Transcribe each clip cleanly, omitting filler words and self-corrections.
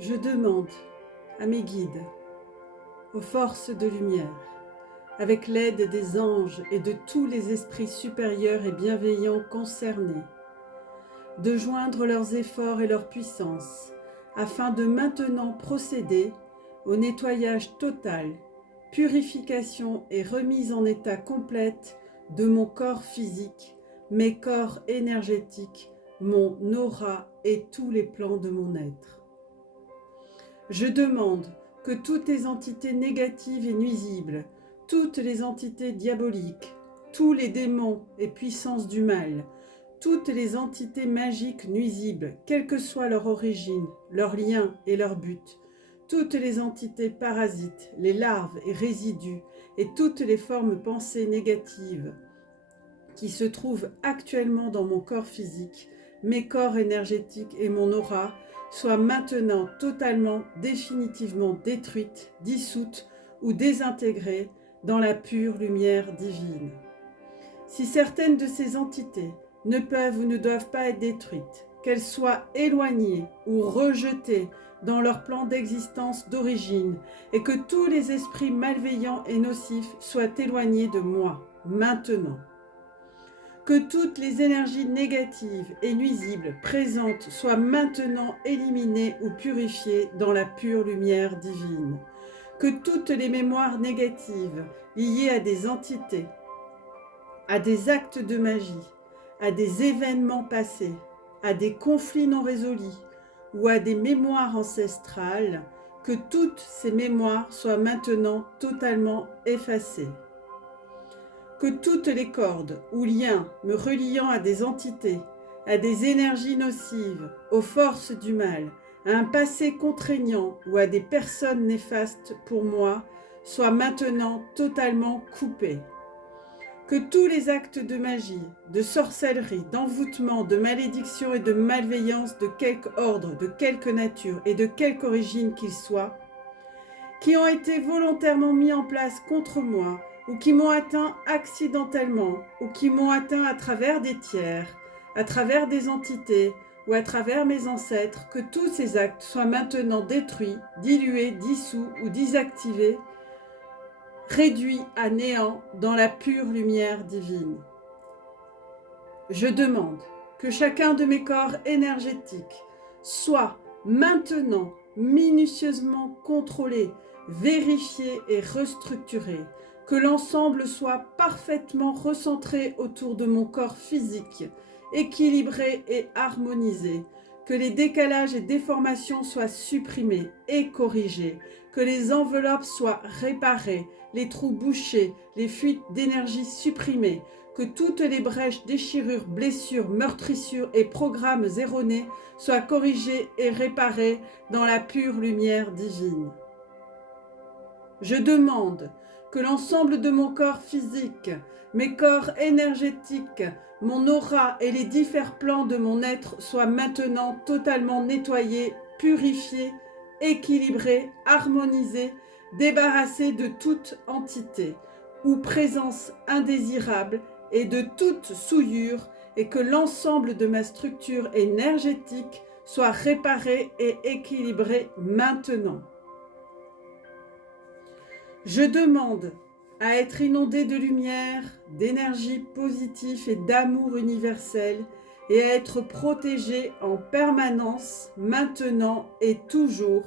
Je demande à mes guides, aux forces de lumière, avec l'aide des anges et de tous les esprits supérieurs et bienveillants concernés, de joindre leurs efforts et leur puissance, afin de maintenant procéder au nettoyage total, purification et remise en état complète de mon corps physique, mes corps énergétiques, mon aura et tous les plans de mon être. Je demande que toutes les entités négatives et nuisibles, toutes les entités diaboliques, tous les démons et puissances du mal, toutes les entités magiques nuisibles, quelle que soit leur origine, leur lien et leur but, toutes les entités parasites, les larves et résidus et toutes les formes pensées négatives qui se trouvent actuellement dans mon corps physique, mes corps énergétiques et mon aura, soient maintenant totalement, définitivement détruites, dissoutes ou désintégrées dans la pure lumière divine. Si certaines de ces entités ne peuvent ou ne doivent pas être détruites, qu'elles soient éloignées ou rejetées dans leur plan d'existence d'origine, et que tous les esprits malveillants et nocifs soient éloignés de moi, maintenant. Que toutes les énergies négatives et nuisibles présentes soient maintenant éliminées ou purifiées dans la pure lumière divine. Que toutes les mémoires négatives liées à des entités, à des actes de magie, à des événements passés, à des conflits non résolus ou à des mémoires ancestrales, que toutes ces mémoires soient maintenant totalement effacées. Que toutes les cordes ou liens me reliant à des entités, à des énergies nocives, aux forces du mal, à un passé contraignant ou à des personnes néfastes pour moi, soient maintenant totalement coupées. Que tous les actes de magie, de sorcellerie, d'envoûtement, de malédiction et de malveillance de quelque ordre, de quelque nature et de quelque origine qu'ils soient, qui ont été volontairement mis en place contre moi, ou qui m'ont atteint accidentellement, ou qui m'ont atteint à travers des tiers, à travers des entités, ou à travers mes ancêtres, que tous ces actes soient maintenant détruits, dilués, dissous ou désactivés, réduits à néant dans la pure lumière divine. Je demande que chacun de mes corps énergétiques soit maintenant minutieusement contrôlé, vérifié et restructuré, que l'ensemble soit parfaitement recentré autour de mon corps physique, équilibré et harmonisé, que les décalages et déformations soient supprimés et corrigés, que les enveloppes soient réparées, les trous bouchés, les fuites d'énergie supprimées, que toutes les brèches, déchirures, blessures, meurtrissures et programmes erronés soient corrigés et réparés dans la pure lumière divine. Je demande que l'ensemble de mon corps physique, mes corps énergétiques, mon aura et les divers plans de mon être soient maintenant totalement nettoyés, purifiés, équilibrés, harmonisés, débarrassés de toute entité ou présence indésirable et de toute souillure, et que l'ensemble de ma structure énergétique soit réparé et équilibré maintenant. Je demande à être inondé de lumière, d'énergie positive et d'amour universel, et à être protégé en permanence, maintenant et toujours,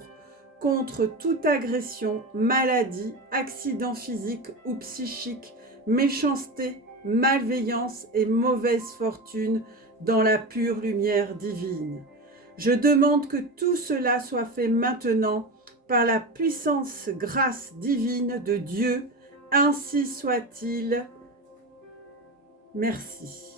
contre toute agression, maladie, accident physique ou psychique, méchanceté, malveillance et mauvaise fortune dans la pure lumière divine. Je demande que tout cela soit fait maintenant par la puissance grâce divine de Dieu, ainsi soit-il. Merci.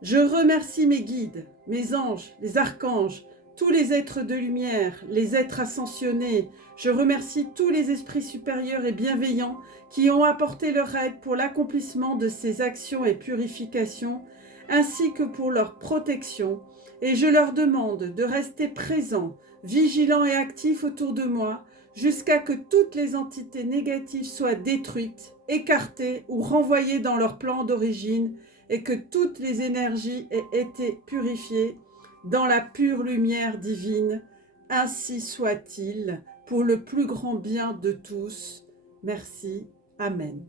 Je remercie mes guides, mes anges, les archanges, tous les êtres de lumière, les êtres ascensionnés. Je remercie tous les esprits supérieurs et bienveillants qui ont apporté leur aide pour l'accomplissement de ces actions et purifications, ainsi que pour leur protection. Et je leur demande de rester présents, vigilants et actifs autour de moi, jusqu'à que toutes les entités négatives soient détruites, écartées ou renvoyées dans leur plan d'origine, et que toutes les énergies aient été purifiées dans la pure lumière divine. Ainsi soit-il, pour le plus grand bien de tous. Merci. Amen.